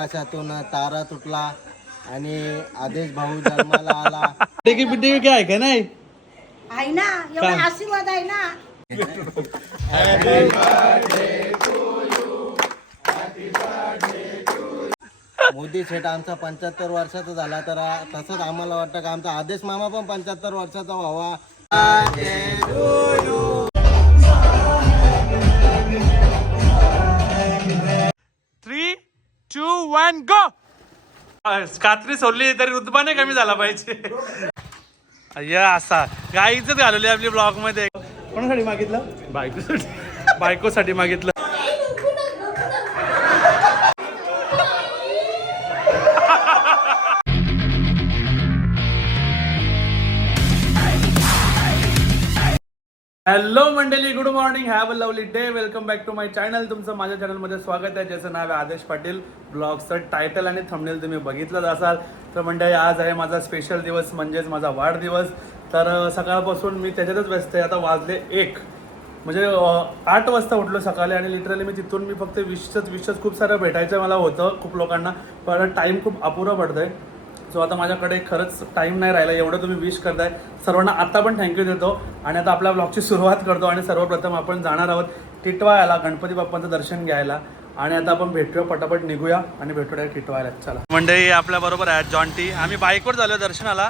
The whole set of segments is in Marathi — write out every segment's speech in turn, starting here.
आकाशातून तारा तुटला आणि आदेश भाऊ जन्माला आला. टिकी पिटी काय आहे का नाही? आहे ना एवढा आशीर्वाद आहे ना. मोदी सेट आमचा पंच्याहत्तर वर्षाचा झाला तर तसंच आम्हाला वाटतं का? आमचा आदेश मामा पण पंच्याहत्तर वर्षाचा व्हावा. टू वन गो कात्री सोडली तरी रुतबाने कमी झाला पाहिजे. अय्या असा. गाईच घालवली आपली ब्लॉगमध्ये. कोणासाठी मागितलं? बायकोसाठी. बायकोसाठी मागितलं. हॅलो मंडळी. Good morning have a lovely day welcome back to my channel तुमचं माझ्या चॅनलमध्ये स्वागत आहे. ज्याचं नाव आहे आदेश पाटील. ब्लॉगचं टायटल आणि थंबनेल तुम्ही बघितलंच असाल. तर मंडळी आज आहे माझा स्पेशल दिवस म्हणजेच माझा वाढदिवस. तर सकाळपासून मी त्याच्यातच व्यस्त आहे. आता वाजले एक. म्हणजे आठ वाजता उठलो सकाळी आणि लिटरली मी तिथून मी फक्त विशच विशच खूप सारं भेटायचं मला होतं खूप लोकांना. पण टाईम खूप अपुरा आहे सो आता माझ्याकडे खरंच टाईम नाही राहिला एवढं तुम्ही विश करताय. सर्वांना आता पण थँक्यू देतो आणि आता आपल्या ब्लॉगची सुरुवात करतो आणि सर्वप्रथम आपण जाणार आहोत टिटवाळ्याला गणपती बाप्पांचं दर्शन घ्यायला. आणि आता आपण भेटूया पटापट निघूया आणि भेटूया टिटवायला चला. मंडळी आपल्या बरोबर आहेत जॉन्टी. आम्ही बाईकवर झालो दर्शनाला.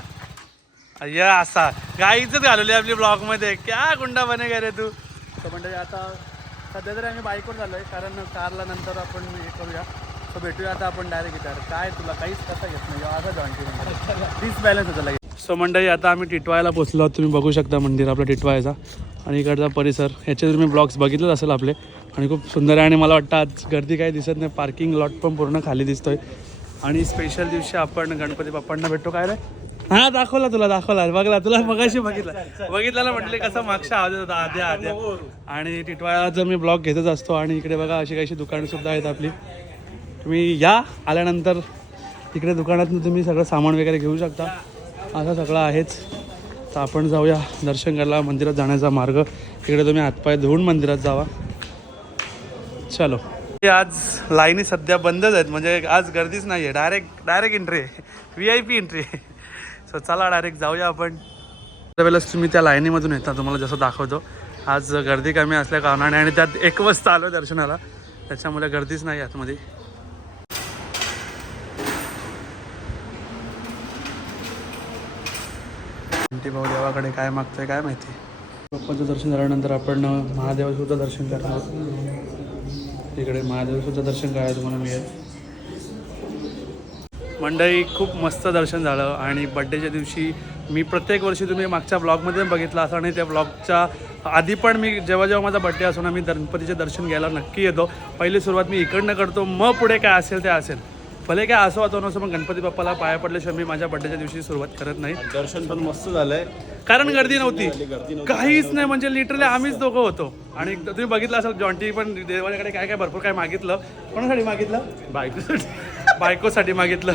या असा. गाईचंच घालवली आपली ब्लॉगमध्ये क्या गुंडा बने गे रे तू. तर मंडळी आता सध्या तरी आम्ही बाईकवर झालो आहे कारण कारला नंतर आपण हे करूया. सो भेटूया आता आपण डायरेक्ट इतर काय तुला काहीच कसा येत नाही. असा तीच बॅलन्स होता लगेच. सो मंडळी आता आम्ही टिटवायला पोचलो तुम्ही बघू शकता मंदिर आपला टिटवायचा. आणि इकडचा परिसर. ह्याचे तुम्ही ब्लॉग्स बघितलंच असेल आपले. आणि खूप सुंदर आहे आणि मला वाटतं आज गर्दी काही दिसत नाही. पार्किंग लॉट पण पूर्ण खाली दिसतोय. आणि स्पेशल दिवशी आपण गणपती बाप्पांना भेटतो. काय रे? हा दाखवला तुला दाखवला. बघला तुला मगाशी बघितला. बघितल्याला म्हटले कसं मागच्या आवाज होता. आद्या आद्या. आणि टिटवाळ्याचा मी ब्लॉग घेतच असतो. आणि इकडे बघा अशी काही दुकानं सुद्धा आहेत आपली. तुम्ही या आल्यानंतर इकडे दुकानातून तुम्ही सगळं सामान वगैरे घेऊ शकता. असं सगळं आहेच. तर आपण जाऊया दर्शन करायला मंदिरात जाण्याचा मार्ग. तिकडे तुम्ही हातपाय धुवून मंदिरात जावा. चलो. आज लाईनी सध्या बंदच आहेत. म्हणजे आज गर्दीच नाही आहे डायरेक्ट डायरेक्ट एंट्री आहे. व्ही आय पी एंट्री आहे. सो चला डायरेक्ट जाऊया आपण. त्यावेळेस तुम्ही त्या लाईनीमधून येता. तुम्हाला जसं दाखवतो. आज गर्दी कमी असल्या कारणाने आणि त्यात एक वाजता आलो दर्शनाला. त्याच्यामुळे गर्दीच नाही आतमध्ये. घंटी भाऊ देवाकडे काय मागतोय काय माहिती? बाप्पाचं दर्शन झाल्यानंतर आपण महादेवाचंसुद्धा दर्शन करणार आहोत. इकडे महादेवाचं दर्शन करायला तुम्हाला मिळेल. मंडळी खूप मस्त दर्शन झालं आणि बड्डेच्या दिवशी मी प्रत्येक वर्षी तुम्ही मागच्या ब्लॉगमध्ये बघितला असं आणि त्या ब्लॉगच्या आधी पण मी जेव्हा जेव्हा माझा बड्डे असो ना मी गणपतीचे दर्शन घ्यायला नक्की येतो. पहिली सुरुवात मी इकडनं करतो. मग पुढे काय असेल ते असेल. भले काय असो वाटतो नसो पण गणपती बाप्पाला पाया पडल्याशिवाय मी माझ्या बड्डेच्या दिवशी सुरुवात करत नाही. दर्शन पण मस्त झालंय. कारण गर्दी नव्हती. काहीच नाही म्हणजे लिटरली आम्हीच दोघं होतो. आणि तुम्ही बघितलं असेल जॉन्टी पण देवाच्याकडे काय काय भरपूर काय मागितलं. कोणासाठी मागितलं? बायकोसाठी. बायकोसाठी मागितलं.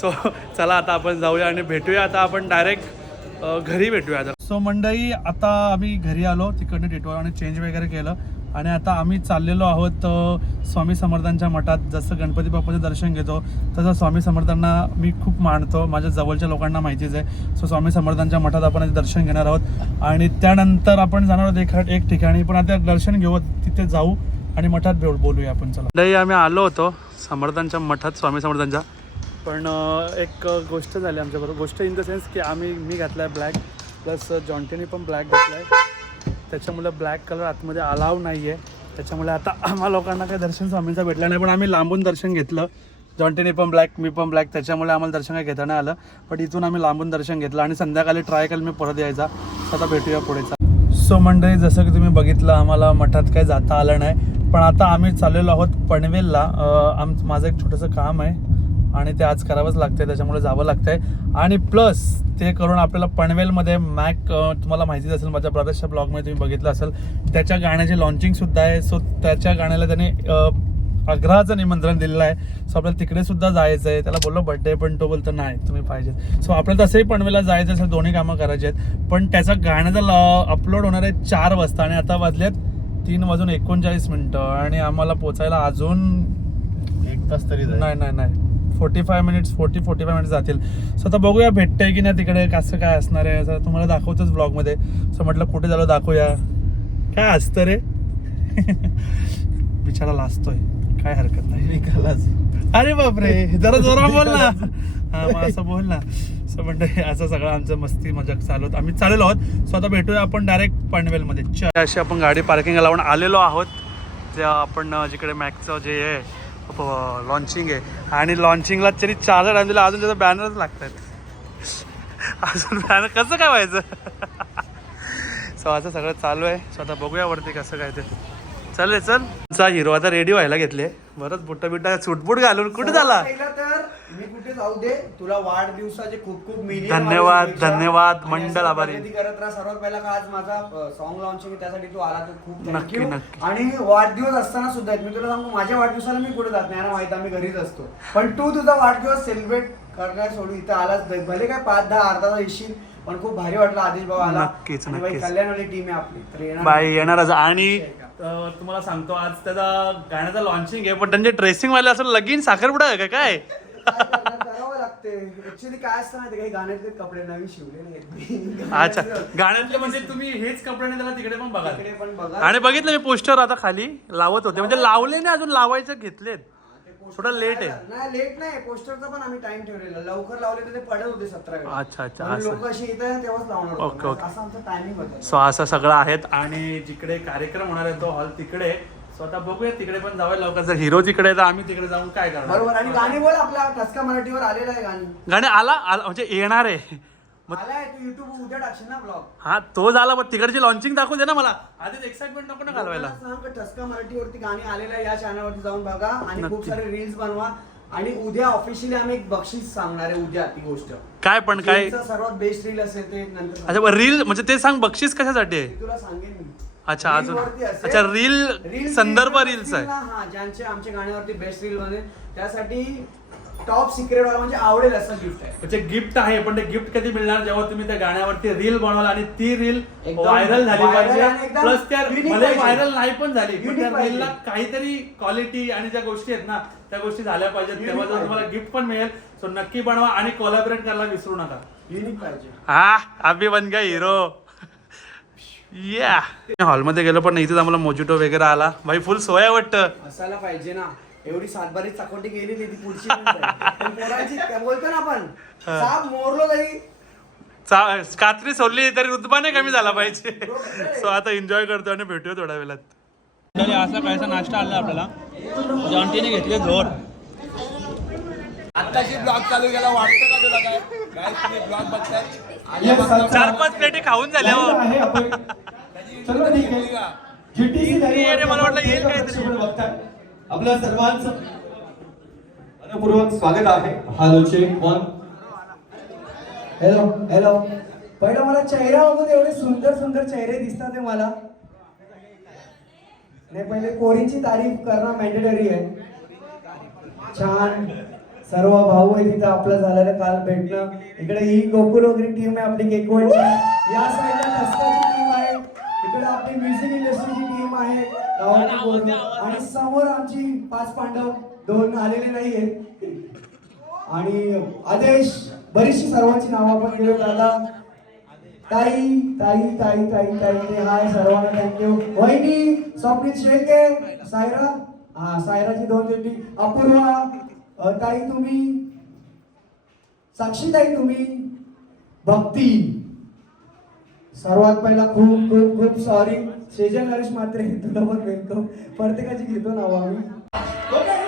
सो चला आता आपण जाऊया आणि भेटूया. आता आपण डायरेक्ट घरी भेटूया आता. सो मंडळी आता आम्ही घरी आलो तिकडनं टिटवा आणि चेंज वगैरे केलं. आणि आता आम्ही चाललेलो आहोत स्वामी समर्थांच्या मठात. जसं गणपती बाप्पाचं दर्शन घेतो तसं स्वामी समर्थांना मी खूप मानतो. माझ्या जवळच्या लोकांना माहितीच आहे. सो स्वामी समर्थांच्या मठात आपण दर्शन घेणार आहोत. आणि त्यानंतर आपण जाणार आहोत एका एक ठिकाणी. पण आता दर्शन घेऊ तिथे जाऊ आणि मठात भेट बोलूया आपण चला. नाही आम्ही आलो होतो समर्थांच्या मठात स्वामी समर्थांच्या. पण एक गोष्ट झाली आमच्याबरोबर. गोष्ट इन द सेन्स की आम्ही मी घातला आहे ब्लॅक प्लस जॉन्टीने पण ब्लॅक घातला आहे त्याच्यामुळे ब्लॅक कलर आतमध्ये अलाव नाही आहे त्याच्यामुळे आता आम्हा लोकांना काही दर्शन स्वामींचं भेटलं नाही पण आम्ही लांबून दर्शन घेतलं. जॉन्टीने पण ब्लॅक मी पण ब्लॅक त्याच्यामुळे आम्हाला दर्शन काही घेता नाही आलं. पण इथून आम्ही लांबून दर्शन घेतलं आणि संध्याकाळी ट्राय केलं मी परत यायचा. आता भेटूया पुढेचा सो मंडळी जसं की तुम्ही बघितलं आम्हाला मठात काही जाता आलं नाही. पण आता आम्ही चाललेलो आहोत पनवेलला. आम माझं एक छोटंसं काम आहे. आणि ते आज करावंच लागतंय त्याच्यामुळे जावं लागतंय. आणि प्लस ते करून आपल्याला पनवेलमध्ये मॅक तुम्हाला माहितीच असेल माझ्या ब्रदर्सच्या ब्लॉगमध्ये तुम्ही बघितलं असेल त्याच्या गाण्याची लॉन्चिंग सुद्धा आहे. सो त्याच्या गाण्याला त्याने आग्रहाचं निमंत्रण दिलेलं आहे. सो आपल्याला तिकडे सुद्धा जायचं आहे. त्याला बोललो बड्डे पण तो बोलतो नाही तुम्ही पाहिजे. सो आपल्याला तसंही पनवेलला जायचं असेल दोन्ही कामं करायची आहेत. पण त्याचा गाण्याचा अपलोड होणार आहे चार वाजता आणि आता वाजलेत तीन वाजून एकोणचाळीस मिनटं. आणि आम्हाला पोचायला अजून एक तास तरी नाही नाही नाही. Forty five minutes forty forty five minutes जातील. सो आता बघूया भेटतंय की नाही तिकडे कसं काय असणार आहे. असं तुम्हाला दाखवतोच ब्लॉगमध्ये सो म्हटलं कुठे झालं दाखवूया. काय असतं रे? बिचारा लाजतोय. काय हरकत नाही. निघालाच अरे बापरे जरा जोरा बोल ना. हा मग असं बोल ना. सो म्हणजे असं सगळं आमचं मस्ती मजाक चालू होतं. आम्ही चाललेलो आहोत. सो आता भेटूया आपण डायरेक्ट पनवेलमध्ये. अशी आपण गाडी पार्किंग लावून आलेलो आहोत. त्या आपण जिकडे मॅक्सचं जे आहे लॉन्चिंग आहे. आणि लॉन्चिंगला तरी चार्जर टाइम दिला अजून त्याचा बॅनरच लागतात अजून बॅनर कसं काय व्हायचं? सो असं सगळं चालू आहे. सो आता बघूया वरती कसं काय ते. चल चल. हिरो आता रेडी व्हायला घेतले बरंच बुट्टा बिट्टा सुटबुट घालून कुठे झाला? मी कुठे जाऊ दे तुला वाढदिवसाचे खूप खूप मिलियन धन्यवाद. धन्यवाद, मंडळ आभारी. करत राहा सर्वात पहिला का आज माझा सॉन्ग लॉन्चिंग त्यासाठी तू आला तर खूप नक्की, नक्की. आणि वाढदिवस असताना सुद्धा मी तुला सांगू माझ्या वाढदिवसाला मी कुठे जात नाही ना माहिती आम्ही घरीच असतो पण तू तुझा वाढदिवस सेलिब्रेट करण्यास सोडून इथं आलाच. भले काय पाच दहा अर्धा तास येशील पण खूप भारी वाटलं आदेश भाऊ आला नक्कीच, नक्कीच. कल्याणवाली टीम आहे आपली तर येणार बाई येणारच आणि तुम्हाला सांगतो आज त्याचा गाण्याचा लॉन्चिंग आहे पण त्यांचे ड्रेसिंग वाले असं लगीन साखरपुडा आहे का काय करणार? करावं लागते ऍक्च्युली काय असतं माहिती काही गाण्यातले कपडे नवीन शिवलेले आहेत. मी. अच्छा. गाण्यातले म्हणजे तुम्ही हेच कपड्याने त्याला तिकडे पण बघा तिकडे पण बघा आणि बघितलं मी पोस्टर आता खाली लावत होते. म्हणजे लावले. नाही अजून लावायचं घेतलेत. थोडं लेट आहे. नाही लेट नाही. पोस्टरचा पण आम्ही टाइम ठेवलेला. लवकर लावले तर ते पडत होते सतरा अच्छा, अच्छा, असं. लोक अशी येतात तेव्हाच लावणार ओके, होतो. ओके. असं आमचं टायमिंग होतं. सो असं सगळं आहेत आणि जिकडे कार्यक्रम होणार आहे तो हॉल तिकडे सो आता बघूया तिकडे पण जाऊया लवकर. जर हिरो आहे तर आम्ही तिकडे जाऊन काय करणार? बरोबर. आणि गाणी बोल आपल्या टसका मराठीवर आलेलं आहे गाणी. गाणे आला आला म्हणजे येणार आहे. मग आलाय तू युट्यूब उद्या टाकशील ना ब्लॉग हा तो झाला पण तिकडची लॉन्चिंग दाखवू दे ना मला. आधीच एक्साइटमेंट नको ना घालवायला. टसका मराठीवरती गाणी आलेलं आहे या चॅनलवरती जाऊन बघा आणि खूप नक्की. सारे रील्स बनवा. आणि उद्या ऑफिशियली आम्ही एक बक्षीस सांगणार आहे उद्या ती गोष्ट. काय पण काय? सर्वात बेस्ट रील असेल ते नंतर अच्छा रील म्हणजे ते सांग बक्षीस कशासाठी आहे? मी तुला सांगेन मी. अच्छा, अजून- वरती असेल. अच्छा, Reel संदर्भ reels आहे. असतील ना, हा ज्यांचे आमच्या गाण्यावरती बेस्ट रील बनेल त्यासाठी टॉप सिक्रेट वाला म्हणजे आवडेल असं गिफ्ट आहे म्हणजे गिफ्ट आहे पण ते गिफ्ट कधी मिळणार जेव्हा तुम्ही त्या गाण्यावरती रील बनवाल आणि ती रील एकदम व्हायरल झाली viral पाहिजे एकदम प्लस त्या unique भले पाहिजे. व्हायरल नाही पण झाली पण Unique त्या पाहिजे. रीलला काहीतरी क्वालिटी आणि ज्या गोष्टी आहेत ना त्या गोष्टी झाल्या पाहिजेत Unique तेव्हा जर पाहिजे. तुम्हाला गिफ्ट पण मिळेल सो नक्की बनवा आणि कोलॅबरेट करायला विसरू नका युनिक पाहिजे हा अभि बन गया हिरो या हॉलमध्ये गेलो पण इथेच आम्हाला मोजिटो वगैरे आला. भाई फुल सोया वाटतं. असायला पाहिजे ना. एवढी सातबारी चाकोटी गेलेली ती पुढची बोलतो ना आपण साप मोरलो तरी. कात्री सोडली तरी रुतबाने कमी झाला पाहिजे. सो आता एन्जॉय करतो आणि भेटूया थोड्या वेळात. असा कायचा नाश्ता आला आपल्याला. जॉन्टीने घेतले झोर ब्लॉग चालू केला वाटतं का तुला काय? काय तुम्ही ब्लॉग बघताय. चार पाच प्लेटी खाऊन झाल्या हो. आहे आपण. चलो ठीक आहे. GTC नाही रे, मला वाटलं येईल काहीतरी. बघताय. आपलं सर्वांचं मनपूर्वक स्वागत आहे. Hello check one hello hello पहिलं मला चेहरा बघून एवढे सुंदर सुंदर चेहरे दिसतात ते मला. नाही पहिले कोरीची तारीफ करणं मॅन्डेटरी आहे. छान. सर्व भाऊ आहे तिथं आपलं झालेलं काल भेटणं. इकडे ही गोकुल वगैरे टीम आहे आपली केकवडची. या साईडला टीम आहे. इकडे आपली म्युझिक इंडस्ट्रीची टीम आहे. आणि समोर आमची पाच पांडव दोन आलेले नाही आहेत. आणि आदेश बरीचशी सर्वांची नावं आपण गेलो दादा ताई ताई ताई ताई ताई ते हाय सर्वांना थँक्यू वहिनी स्वप्नीत शेळके सायरा. हा सायराची दोन जोडी. अपूर्वा ताई तुम्ही साक्षी ताई तुम्ही भक्ती. सर्वात पहिला खूप खूप खूप सॉरी सेजल हरीश मात्रे तुला पण वेलकम प्रत्येकाची घेतो नाव आम्ही.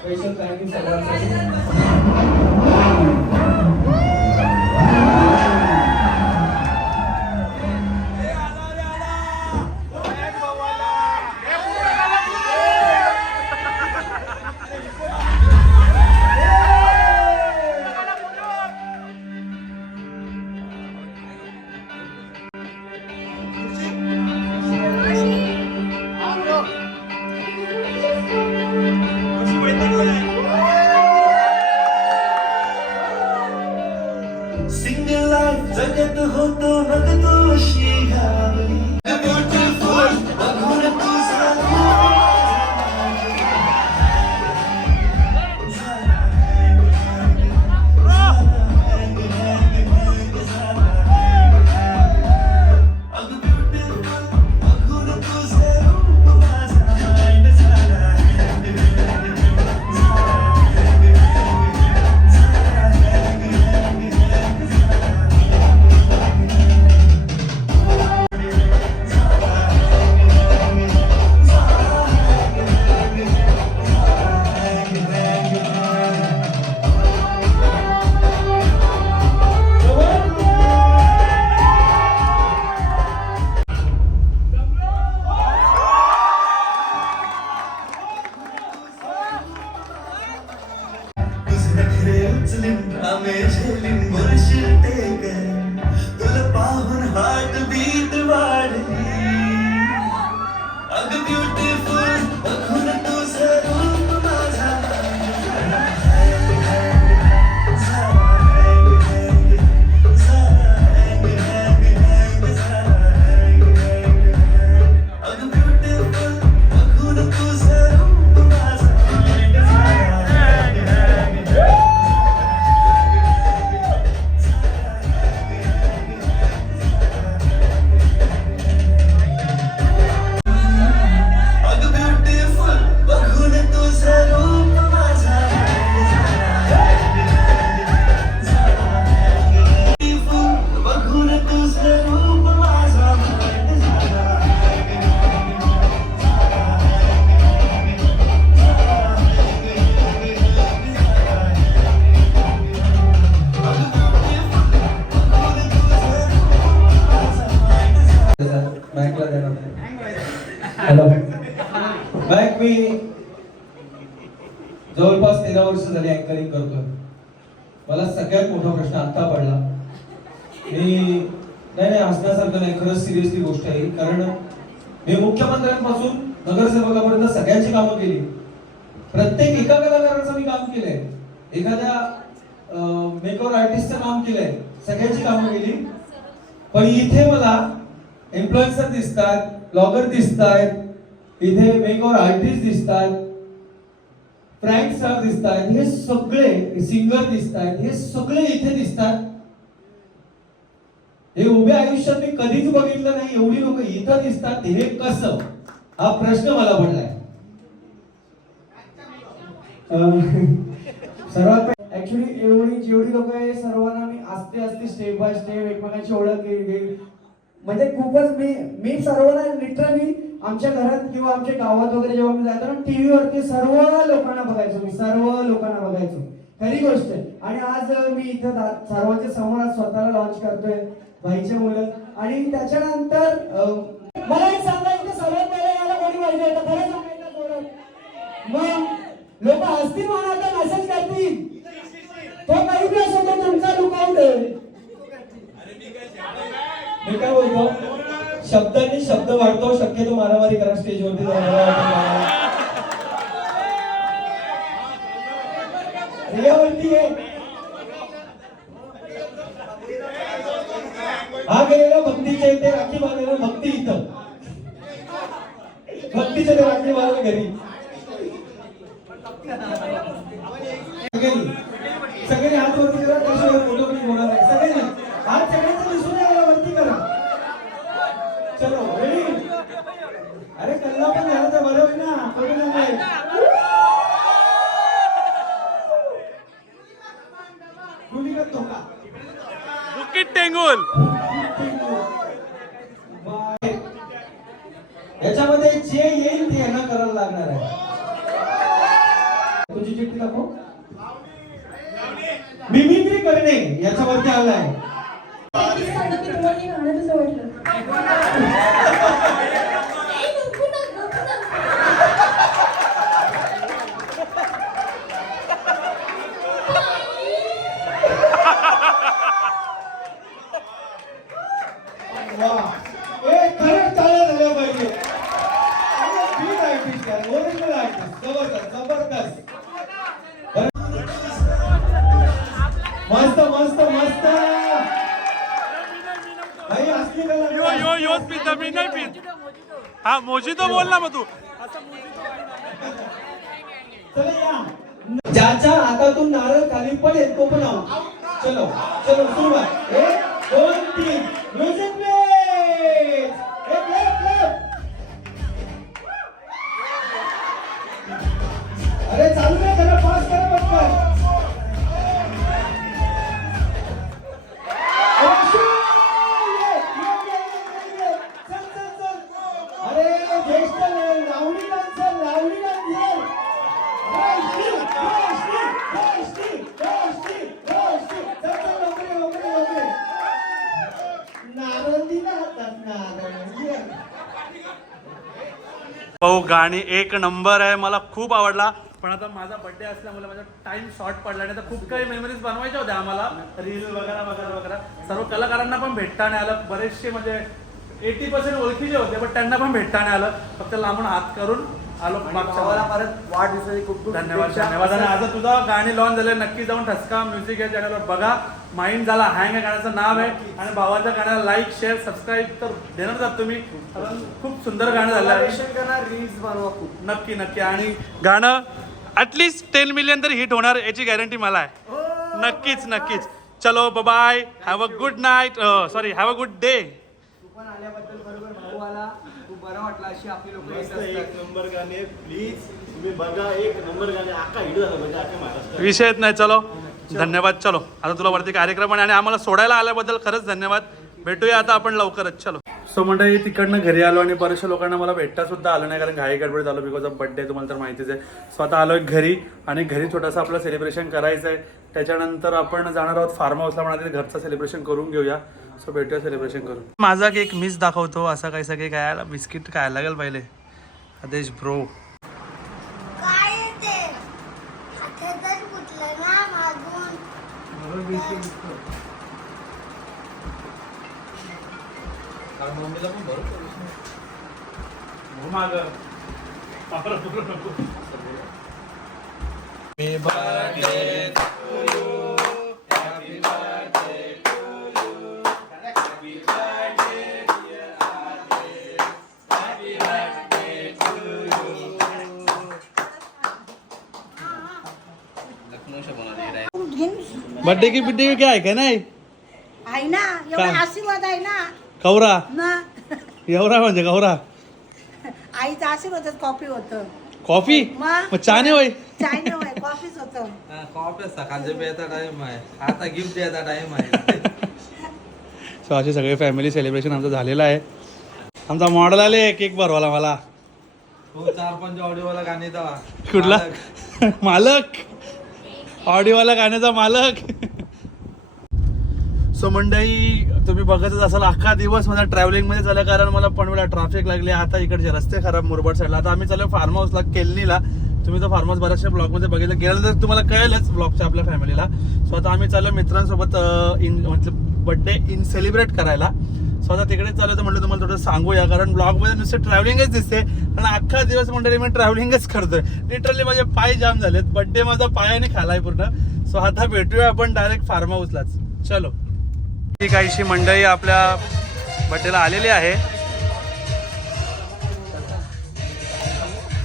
स्पेशल थँक्यू सगळ्यांसाठी. हॅलो. बँक मी जवळपास तेरा वर्ष झाली अँकरिंग करतोय. मला सगळ्यात मोठा प्रश्न आता पडला. मी नाही नाही हसण्यासारखं नाही खरंच सिरियसली गोष्ट आहे कारण मी मुख्यमंत्र्यांपासून नगरसेवकापर्यंत सगळ्यांची कामं केली. प्रत्येक एका कलाकाराचं मी काम केलंय. एखाद्या मेकअप आर्टिस्टचं काम केलंय. सगळ्यांची कामं केली. पण इथे मला इन्फ्लुएन्सर दिसतात ब्लॉगर दिसतात इथे मेकओवर आर्टिस्ट दिसतात फ्रँक सर दिसत आहेत हे सगळे सिंगर दिसतात हे सगळे इथे दिसतात हे उभ्या आयुष्यात मी कधीच बघितलं नाही एवढी लोक इथं दिसतात हे कसं? हा प्रश्न मला पडलाय. सर्वात ऍक्च्युली एवढी जेवढी लोक आहे सर्वांना मी आस्ते आस्ते स्टेप बाय स्टेप एकमेकांची ओळख केली म्हणजे खूपच मी मी सर्वांना लिटरली आमच्या घरात किंवा आमच्या गावात वगैरे जेव्हा मी जायचो ना टीव्ही वरती सर्व लोकांना बघायचो मी सर्व लोकांना बघायचो. खरी गोष्ट आहे. आणि आज मी इथं सर्वांच्या समोर आज स्वतःला लॉन्च करतोय भाईचे मुलं. आणि त्याच्यानंतर मला एक सांगायचं सर्वात पहिले याला कोणी पाहिजे होतं? खरं सांगायचं थोडं मग लोक हसतील म्हणा आता मेसेज करतील? तो काही प्लस होतो तुमचा लुकआउट आहे. मी काय बोलतो? शब्दांनी शब्द वाढतो शक्यतो मारामारी करा स्टेजवरती रियावरती आहे हा गेलेला भक्तीचे ते राखी बांधायला भक्ती इथं. भक्तीचे ते राखी बांधायला घरी. सगळे हात वरती करा त्याशिवाय फोटो पण होणार आहे सगळ्यांनी हात सगळ्यांचा दिसून यायला वरती करा चलो रेडी अरे कल्ला पण झाला तर बरं होईल ना फोटो नाही कुणी करतो का बाय. याच्यामध्ये जे येईल ते यांना करायला लागणार आहे. तुझी चिठ्ठी दाखव? मिमिक्री करणे याच्यावरती आलाय. वा हा मोजितो बोल ना मग तू. चला या ज्याच्या हातातून नारळ खाली पडेल तो पण आऊट. चलो चलो सुरुवात. भाऊ हो, गाणी एक नंबर आहे मला खूप आवडला. पण आता माझा बर्थडे असल्यामुळे माझा टाइम शॉर्ट पडला नाही तर खूप काही मेमरीज बनवायच्या होत्या आम्हाला. रील वगैरे वगैरे वगैरे. सर्व कलाकारांना पण भेटता नाही आलं. बरेचसे म्हणजे एटी पर्सेंट ओळखीचे होते पण त्यांना पण भेटता नाही आलं. फक्त लांबून हात करून आलो मागच्या. परत वाढदिवसाची खूप खूप धन्यवाद. धन्यवाद. आणि आता तुझा गाणी लॉन्च झाले नक्की जाऊन ठसका म्युझिक या चॅनलवर बघा. माइंड झाला हँग या गाण्याचं नाव आहे. आणि भावाच्या गाण्याला लाईक शेअर सबस्क्राईब तर देणार आहात तुम्ही. कारण खूप सुंदर गाणं झालं. आहे रील्स बनवा खूप. नक्की नक्की. आणि गाणं ऍटलिस्ट टेन मिलियन तरी हिट होणार याची गॅरंटी मला आहे. नक्कीच नक्कीच. चलो bye have a good night sorry have a good day पण आल्याबद्दल बरोबर भाऊ आला खूप बरं वाटलं अशी आपली लोक येत एक असतात. नंबर गाणे प्लीज तुम्ही बघा एक नंबर गाणे अख्खा हिट झाला म्हणजे अख्खा महाराष्ट्र. विषयच नाही चलो. धन्यवाद चलो. आता तुला वरती कार्यक्रम आहे आणि आम्हाला सोडायला आल्याबद्दल खरंच धन्यवाद. भेटूया आता आपण लवकरच चलो. सो मंडळी तिकडनं घरी आलो आणि बऱ्याचशा लोकांना मला भेटता सुद्धा आलं नाही कारण घाई गडबडीत आलो बिकॉज ऑफ बड्डे तुम्हाला तर माहितीच आहे. सो आता आलोय घरी आणि घरी छोटंसं आपलं सेलिब्रेशन करायचं आहे त्याच्यानंतर आपण जाणार आहोत फार्म हाऊसला म्हणा घरचं सेलिब्रेशन करून घेऊया. सो भेटूया सेलिब्रेशन करून. माझा केक मिस दाखवतो असा काही सगळे काय बिस्किट काय लागेल पहिले. आदेश ब्रो बर्थडे की बिड्डे की आहे का नाही आहे ना एवढा काय? आशीर्वाद आहे ना. कौरा? ना. एवढा म्हणजे कौरा? आईचा आशीर्वादच कॉफी होतं. कॉफी? मग? चहाने होय. चाय नाही कॉफीच होतं. कॉफी सकाळच्या प्यायचा टाइम आहे. आता गिफ्ट द्यायचा टाइम आहे. सो असे सगळे फॅमिली सेलिब्रेशन आमचं झालेलं आहे. आमचा मॉडेल आले केक भरवाला मला. हो चार पंच ऑडिओवाला गाणे दवा. कुठला? मालक. ऑडिओवाला गाण्याचा मालक. सो मंडई तुम्ही बघतच असाल अख्खा दिवस माझा ट्रॅव्हलिंगमध्ये झाला कारण मला पनवेला ट्रॅफिक लागले. आता इकडचे रस्ते खराब मुरबाड साईडला आता आम्ही चालू फार्म हाऊसला केलनीला. तुम्ही तो फार्म हाऊस बऱ्याचशा ब्लॉगमध्ये बघितलं. गेलं तर तुम्हाला कळेलच ब्लॉगच्या आपल्या फॅमिलीला सो आता आम्ही चालू मित्रांसोबत इन मतलब बर्थडे इन सेलिब्रेट करायला. सो आता तिकडे चालू तर म्हटलं तुम्हाला थोडं सांगूया कारण ब्लॉगमध्ये नुसतं ट्रॅव्हलिंगच दिसते आणि अख्खा दिवस मंडळी मी ट्रॅव्हलिंगच करतोय. लिटरली माझे पाय जाम झालेत. बर्थडे माझा पायाने खालाय पूर्ण. सो आता भेटूया आपण डायरेक्ट फार्म हाऊसलाच चलो. ही काहीशी मंडळी आपल्या बड्डेला आलेली आहे.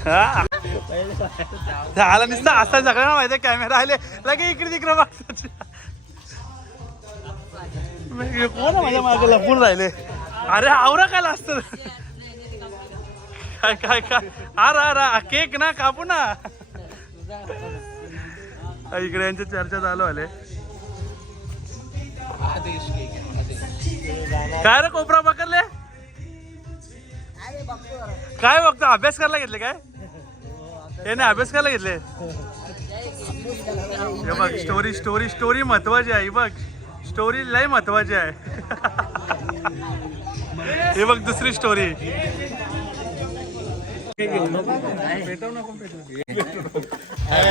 हा. झाला नुसतं असा सगळ्यांना माहिती कॅमेरा आले लगे इकडे तिकडे बघतात. कोण माझ्या मागे लपून राहिले. अरे आवरा काय असत काय काय काय? अरे अरे केक ना कापू ना. इकडे यांची चर्चा चालू आले काय रे कोपरा पकडले? काय बघतो? अभ्यास करायला घेतले काय? याने अभ्यास करायला घेतले. हे बघ स्टोरी स्टोरी स्टोरी महत्वाची आहे ही बघ. स्टोरी लय महत्वाची आहे. हे बघ दुसरी स्टोरी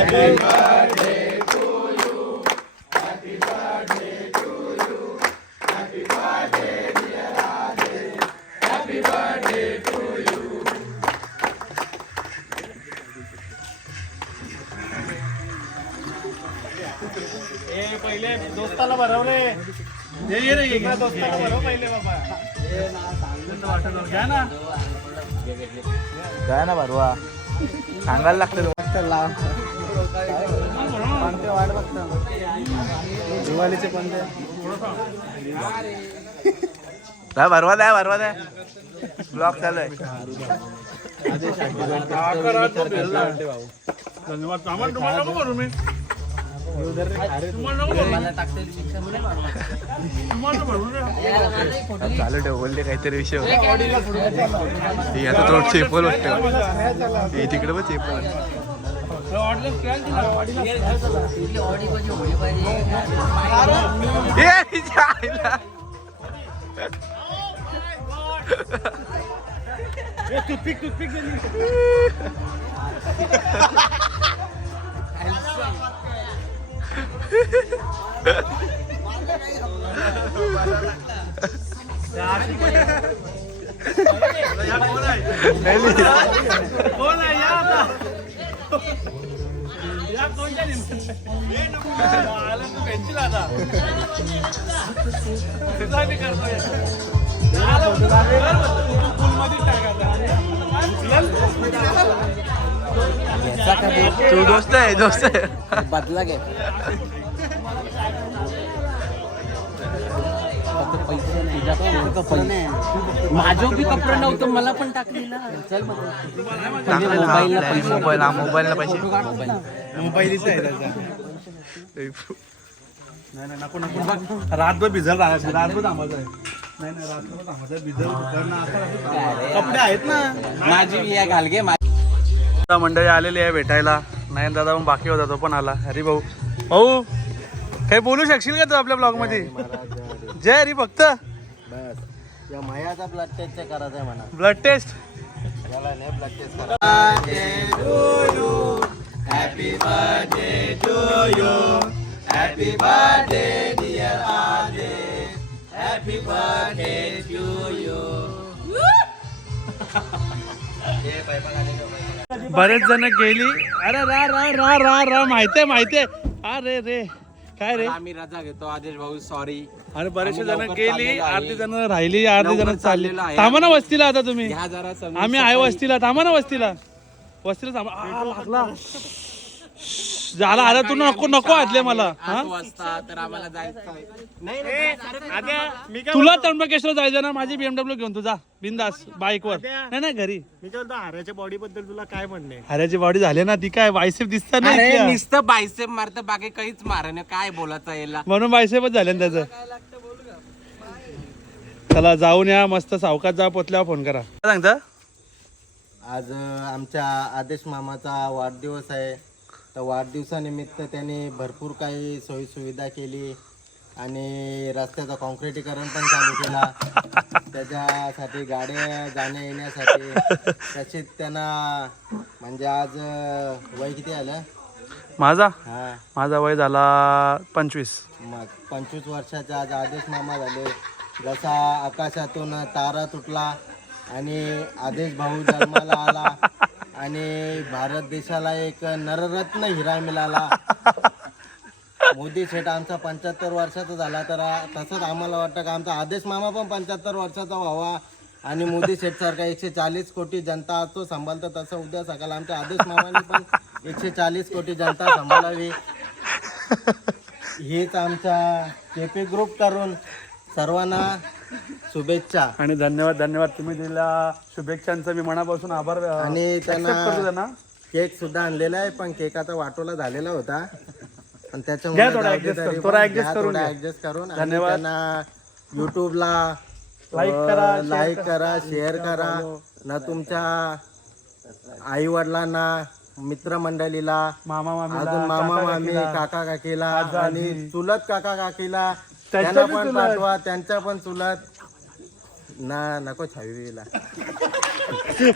पहिले दोस्ताला भरवले ये ये रे दोस्ताला भरव पहिले बाबा. घ्या ना. काय ना भरवा. सांगायला लागतं दिवाळीचे पण काय भरवा द्या भरवा द्या. ब्लॉक चालू आहे. धन्यवाद. चालू ठेव बोलते काहीतरी विषय हे आता थोडं चेपल वाटत हे तिकडे पण चेपल हे तिच्या आईला. तू पिक तू दोस्त आहे दोस्त आहे. बदला घे. माझं बी कपडे नव्हतं मला पण टाकलेलं. चल टाकलं ना आपल्या मोबाईल हा मोबाईलला पैसे मोबाईलच आहे त्याचा. नाही नाही नको नको. रातभर भिजल राहायचं. रातभर थांबायचं आहे. नाही नाही रातभर थांबायचं भिजल कपडे आहेत ना. माझी या घालगे आता मंडळी आलेली आहे भेटायला. नयन दादा पण बाकी होता तो पण आला. हरी भाऊ. भाऊ काही बोलू शकशील का तू आपल्या ब्लॉगमध्ये? जय हरी फक्त. बस. या मयाचा ब्लड टेस्ट करायचा आहे म्हणा. ब्लड टेस्ट याला नाही ब्लड टेस्ट करा. बरेच जण गेली. अरे रा रा रा रा रा माहितीये माहितीये. अरे रे. काय रे? आम्ही रजा घेतो आदेश भाऊ सॉरी अरे आम्ही जण लवकर गेली चाललेलो आहे. अर्धी जण राहिली अर्धी जण लवकर चालली. चाललेलो आहे. थांबा ना वस्तीला आता तुम्ही. ह्या जरा समजून आम्ही आहे वस्तीला थांबा ना वस्तीला. वस्तीला थांबा. आ, लागला. झाला अरे तू नको नको वाटले मला हा? वाजता तर आम्हाला जायचं. तुला त्र्यंबकेश्वर जायचं ना माझी बीएमडब्ल्यू घेऊन तू जा बिंदास बाईक वर नाही नाही घरी. हाऱ्याच्या बॉडी बद्दल तुला काय म्हणणे हऱ्याची बॉडी झाली ना ती काय बायसेप दिसत नाही अरे इथल्या. नुसतं बायसेप मारतं बाकी काहीच मार काय बोलायचं याला? म्हणून बायसेपच झाले ना त्याचं. चला जाऊन या मस्त सावकाश जा पोचल्यावर फोन करा. काय सांगता? आज अं, आमच्या आदेश मामाचा वाढदिवस आहे. तर वाढदिवसानिमित्त त्यांनी भरपूर काही सोयी सुविधा केली आणि रस्त्याचं कॉन्क्रिटीकरण पण चालू केला. त्याच्यासाठी गाड्या जाण्या येण्यासाठी तसेच त्यांना म्हणजे आज अं, वय किती आलं? माझा? हा. माझा वय झाला पंचवीस. मग पंचवीस वर्षाचा आज आदेश मामा झाले. जसा आकाशातून तारा तुटला आणि आदेश भाऊ जन्माला आला आणि भारत देशाला एक नररत्न हिरा मिळाला. मोदी शेठ आमचा पंच्याहत्तर वर्षाचा झाला तर तसंच आम्हाला वाटतं का आमचा आदेश मामा पण पंच्याहत्तर वर्षाचा व्हावा. आणि मोदी सेठ सारखा एकशे चाळीस कोटी जनता असतो तो सांभाळतो तसं उद्या सकाळ आमच्या आदेश मामाने पण एकशे चाळीस कोटी जनता सांभाळावी. हेच आमचा केपी ग्रुप करून सर्वांना शुभेच्छा. आणि धन्यवाद धन्यवाद. तुम्ही दिलेल्या शुभेच्छांचा मी मनापासून आभार आणि त्यांना केक सुद्धा आणलेला आहे पण केक आता वाटोला झालेला होता. घ्या त्याच्यामुळे तरी करून, आणि धन्यवाद. युट्यूबला Like करा, लाईक करा. शेअर करा. ना तुमच्या आई वडिलांना मित्रमंडळीला मामा मामीला अजून मामा मामी काका काकीला आणि. चुलत काका काकीला त्यांना पण. पाठवा त्यांच्या पण चुलत. ना नको छावीला.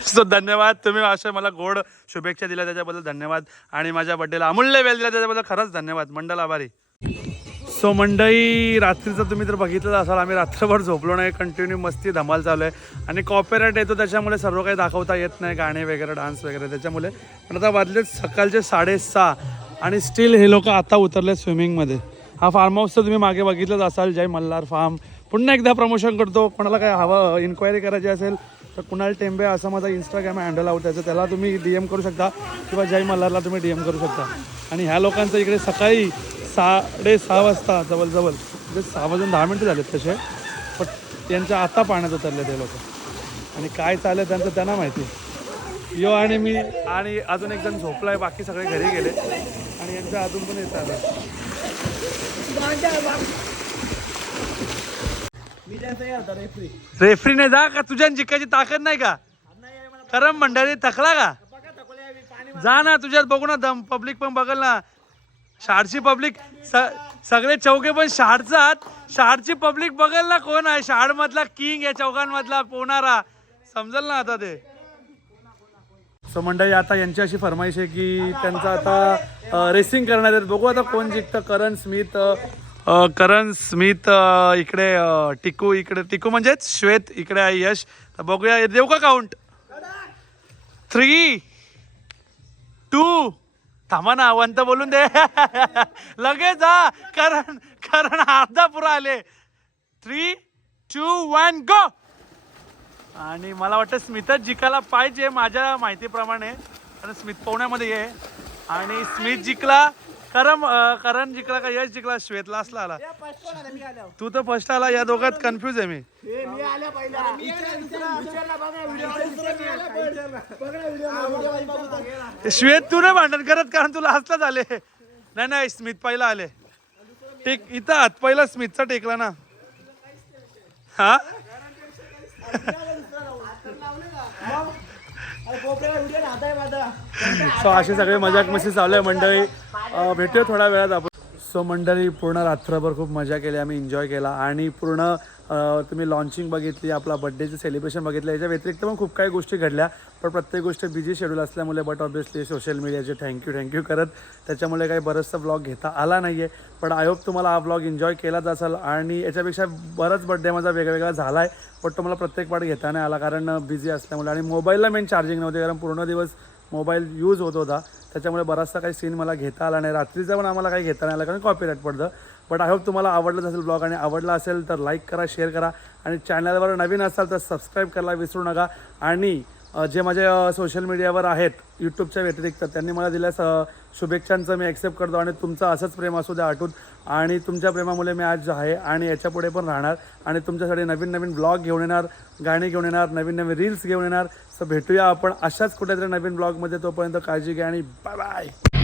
सो धन्यवाद. तुम्ही अशा मला गोड शुभेच्छा दिल्या त्याच्याबद्दल धन्यवाद. आणि माझ्या बड्डेला अमूल्य वेळ दिला त्याच्याबद्दल खरंच धन्यवाद. मंडल आभारी. सो मंडई रात्रीचं तुम्ही तर बघितलं असाल आम्ही रात्रभर झोपलो नाही. कंटिन्यू मस्ती धमाल चालू आहे. आणि कॉपीराईट येतो त्याच्यामुळे सर्व काही दाखवता येत नाही. गाणे वगैरे डान्स वगैरे त्याच्यामुळे. पण आता वाजले सकाळचे साडेसहा. आणि स्टील हे लोक आता उतरले स्विमिंगमध्ये हा फार्म हाऊस तर तुम्ही मागे बघितलंच असाल जय मल्हार फार्म पुन्हा एकदा प्रमोशन करतो. कोणाला काय हवं इन्क्वायरी करायची असेल तर कुणाल टेंबे असं माझा इंस्टाग्राम हँडल आउट त्याचं त्याला तुम्ही डी एम करू शकता किंवा जय मल्हारला तुम्ही डी एम करू शकता. आणि ह्या लोकांचं इकडे सकाळी साडेसहा वाजता जवळजवळ म्हणजे सहा वाजून दहा मिनटं झालेत तसे पण त्यांच्या आता पाण्यात उतरले ते लोक. आणि काय चाललं त्यांचं त्यांना माहिती. यो आणि मी आणि अजून एक जण आहे बाकी सगळे घरी गेले. आणि यांच्या अजून पण येत आलं रेफरी नाही जा का? तुझ्या जिंकायची ताकद नाही का? खरं मंडळी थकला का? जा ना तुझ्यात बघू ना दम पब्लिक पण बघल ना. शाडची पब्लिक सगळे चौके पण शाळचात शाडची पब्लिक बघल ना कोण आहे? शाळ मधला किंग या चौकांमधला पोहणारा. समजल ना आता ते? सो मंडळी आता यांची अशी फरमाईश आहे की त्यांचं आता रेसिंग करण्यात येत बघू आता कोण जिंकतं. करण स्मिथ करण स्मित इकडे टिकू इकडे टिकू म्हणजेच श्वेत इकडे आहे यश. तर बघूया देऊ का काउंट थ्री टू थांबा ना वंत बोलून दे. लगेच जा कारण कारण अर्धा पुरा आले. थ्री टू वन गो आणि मला वाटतं स्मितच जिकायला पाहिजे माझ्या माहितीप्रमाणे. कारण स्मित पोहण्यामध्ये आहे. आणि स्मित जिंकला. करम अं, करण जिंकला का यश जिंकला श्वेत लास्टला आला. तू तर फर्स्ट आला या दोघात कन्फ्युज आहे मी. श्वेत तू नाही भांडण करत कारण तुला हसला झाले नाही नाही स्मित पहिला आले. टेक इथं हात पहिला स्मितचा टेकला ना. हा? सो अशी सगळे मजाक मस्ती चालू आहे मंडळी. भेटूया थोड्या वेळात आपण. सो मंडळी पूर्ण रात्रभर खूप मजा केली आम्ही एन्जॉय केला. आणि पूर्ण तुम्ही लॉन्चिंग बघितली आपला बड्डेचं सेलिब्रेशन बघितलं याच्या व्यतिरिक्त पण खूप काही गोष्टी घडल्या. पण प्रत्येक गोष्ट बिझी शेड्यूल असल्यामुळे बट ऑब्विसली सोशल मीडियाचे थँक्यू थँक्यू करत त्याच्यामुळे काही बरंचसा ब्लॉग घेता आला नाही आहे पण आय होप तुम्हाला हा ब्लॉग एन्जॉय केलाच असेल. आणि याच्यापेक्षा बराच बड्डे माझा वेगवेगळा झाला आहे पण तो मला प्रत्येक पार्ट घेता नाही आला कारण बिझी असल्यामुळे. आणि मोबाईलला मेन चार्जिंग नव्हते कारण पूर्ण दिवस मोबाईल यूज होत होता. त्याच्यामुळे बराचसा काही सीन मला घेता आला नाही. रात्रीचा पण आम्हाला काही घेता नाही आला कारण कॉपीराईट पडतं. बट आय होप तुम्हाला आवडलंच असेल ब्लॉग आणि आवडला असेल तर लाईक करा शेअर करा. आणि चॅनलवर नवीन असाल तर सबस्क्राईब करायला विसरू नका. आणि जे माझे सोशल मीडियावर आहेत यूट्यूबच्या व्यतिरिक्त त्यांनी मला दिल्या स शुभेच्छांचं मी ॲक्सेप्ट करतो आणि तुमचं असंच प्रेम असू द्या आठवून आणि तुमच्या प्रेमामुळे मी आज आहे आणि याच्यापुढे पण राहणार. आणि तुमच्यासाठी नवीन नवीन ब्लॉग घेऊन येणार गाणी घेऊन येणार नवीन नवीन रील्स घेऊन येणार. सो भेटूया आपण अशाच कुठेतरी नवीन ब्लॉगमध्ये तोपर्यंत काळजी घ्या आणि बाय बाय